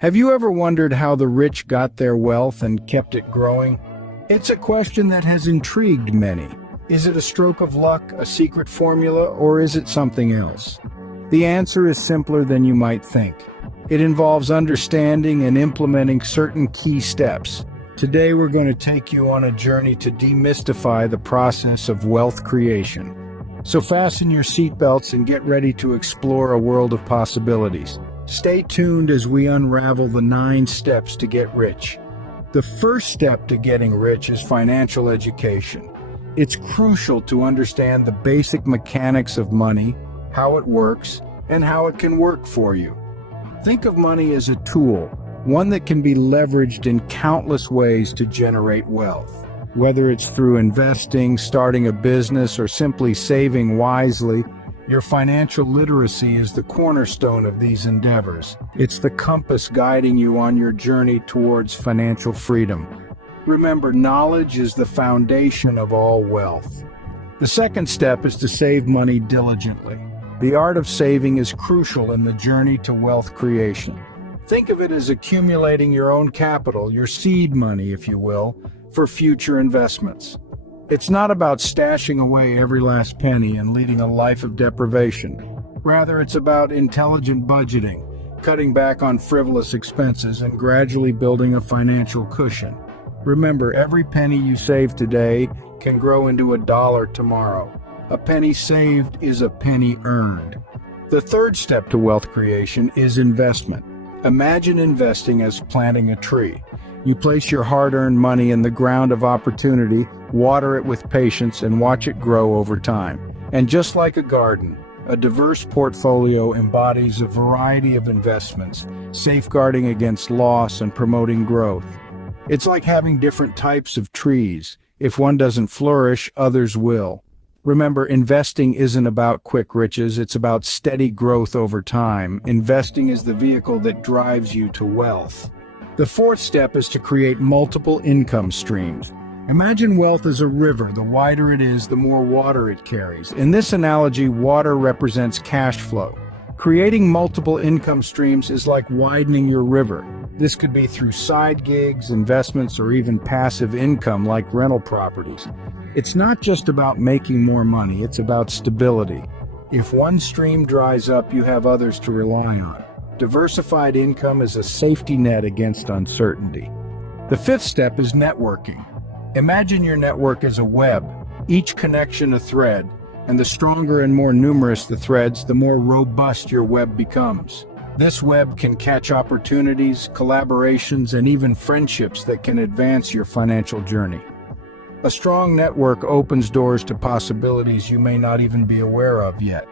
Have you ever wondered how the rich got their wealth and kept it growing? It's a question that has intrigued many. Is it a stroke of luck, a secret formula, or is it something else? The answer is simpler than you might think. It involves understanding and implementing certain key steps. Today we're going to take you on a journey to demystify the process of wealth creation. So fasten your seatbelts and get ready to explore a world of possibilities. Stay tuned as we unravel the 9 steps to get rich. The first step to getting rich is financial education. It's crucial to understand the basic mechanics of money, how it works, and how it can work for you. Think of money as a tool, one that can be leveraged in countless ways to generate wealth. Whether it's through investing, starting a business, or simply saving wisely, your financial literacy is the cornerstone of these endeavors. It's the compass guiding you on your journey towards financial freedom. Remember, knowledge is the foundation of all wealth. The second step is to save money diligently. The art of saving is crucial in the journey to wealth creation. Think of it as accumulating your own capital, your seed money, if you will, for future investments. It's not about stashing away every last penny and leading a life of deprivation. Rather, it's about intelligent budgeting, cutting back on frivolous expenses, and gradually building a financial cushion. Remember, every penny you save today can grow into $1 tomorrow. A penny saved is a penny earned. The third step to wealth creation is investment. Imagine investing as planting a tree. You place your hard-earned money in the ground of opportunity, water it with patience, and watch it grow over time. And just like a garden, a diverse portfolio embodies a variety of investments, safeguarding against loss and promoting growth. It's like having different types of trees. If one doesn't flourish, others will. Remember, investing isn't about quick riches, it's about steady growth over time. Investing is the vehicle that drives you to wealth. The fourth step is to create multiple income streams. Imagine wealth as a river. The wider it is, the more water it carries. In this analogy, water represents cash flow. Creating multiple income streams is like widening your river. This could be through side gigs, investments, or even passive income like rental properties. It's not just about making more money, it's about stability. If one stream dries up, you have others to rely on. Diversified income is a safety net against uncertainty. The fifth step is networking. Imagine your network as a web, each connection a thread, and the stronger and more numerous the threads, the more robust your web becomes. This web can catch opportunities, collaborations, and even friendships that can advance your financial journey. A strong network opens doors to possibilities you may not even be aware of yet.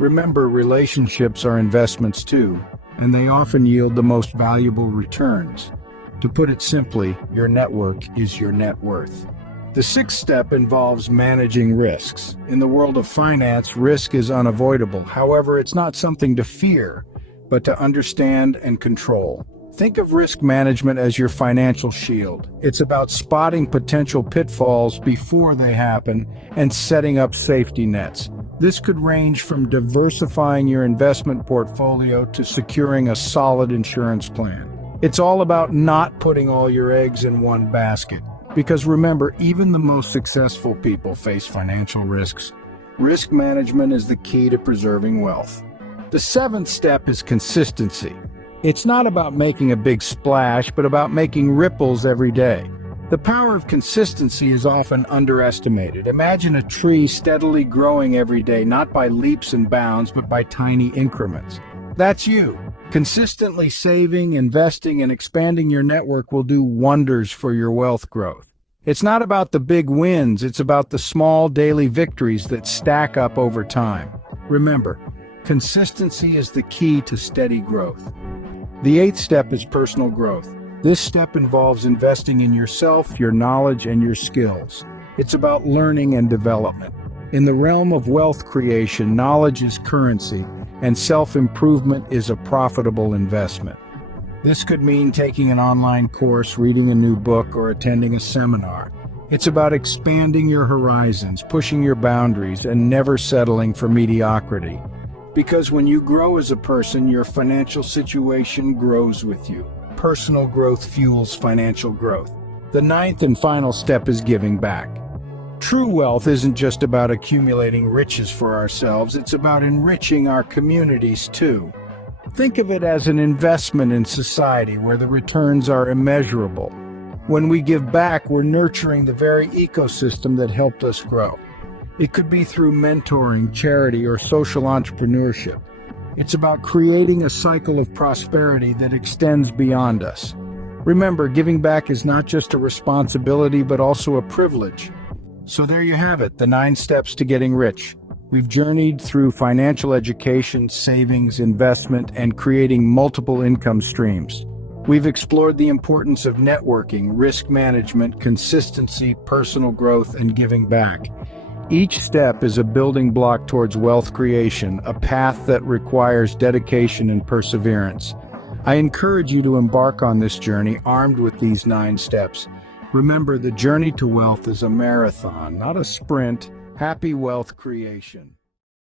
Remember, relationships are investments too, and they often yield the most valuable returns. To put it simply, your network is your net worth. The sixth step involves managing risks. In the world of finance, risk is unavoidable. However, it's not something to fear, but to understand and control. Think of risk management as your financial shield. It's about spotting potential pitfalls before they happen and setting up safety nets. This could range from diversifying your investment portfolio to securing a solid insurance plan. It's all about not putting all your eggs in one basket. Because remember, even the most successful people face financial risks. Risk management is the key to preserving wealth. The seventh step is consistency. It's not about making a big splash, but about making ripples every day. The power of consistency is often underestimated. Imagine a tree steadily growing every day, not by leaps and bounds, but by tiny increments. That's you. Consistently saving, investing, and expanding your network will do wonders for your wealth growth. It's not about the big wins, it's about the small daily victories that stack up over time. Remember, consistency is the key to steady growth. The eighth step is personal growth. This step involves investing in yourself, your knowledge, and your skills. It's about learning and development. In the realm of wealth creation, knowledge is currency, and self-improvement is a profitable investment. This could mean taking an online course, reading a new book, or attending a seminar. It's about expanding your horizons, pushing your boundaries, and never settling for mediocrity. Because when you grow as a person, your financial situation grows with you. Personal growth fuels financial growth. The ninth and final step is giving back. True wealth isn't just about accumulating riches for ourselves, it's about enriching our communities too. Think of it as an investment in society where the returns are immeasurable. When we give back, we're nurturing the very ecosystem that helped us grow. It could be through mentoring, charity, or social entrepreneurship. It's about creating a cycle of prosperity that extends beyond us. Remember, giving back is not just a responsibility, but also a privilege. So there you have it, the 9 steps to getting rich. We've journeyed through financial education, savings, investment, and creating multiple income streams. We've explored the importance of networking, risk management, consistency, personal growth, and giving back. Each step is a building block towards wealth creation, a path that requires dedication and perseverance. I encourage you to embark on this journey armed with these 9 steps. Remember, the journey to wealth is a marathon, not a sprint. Happy wealth creation.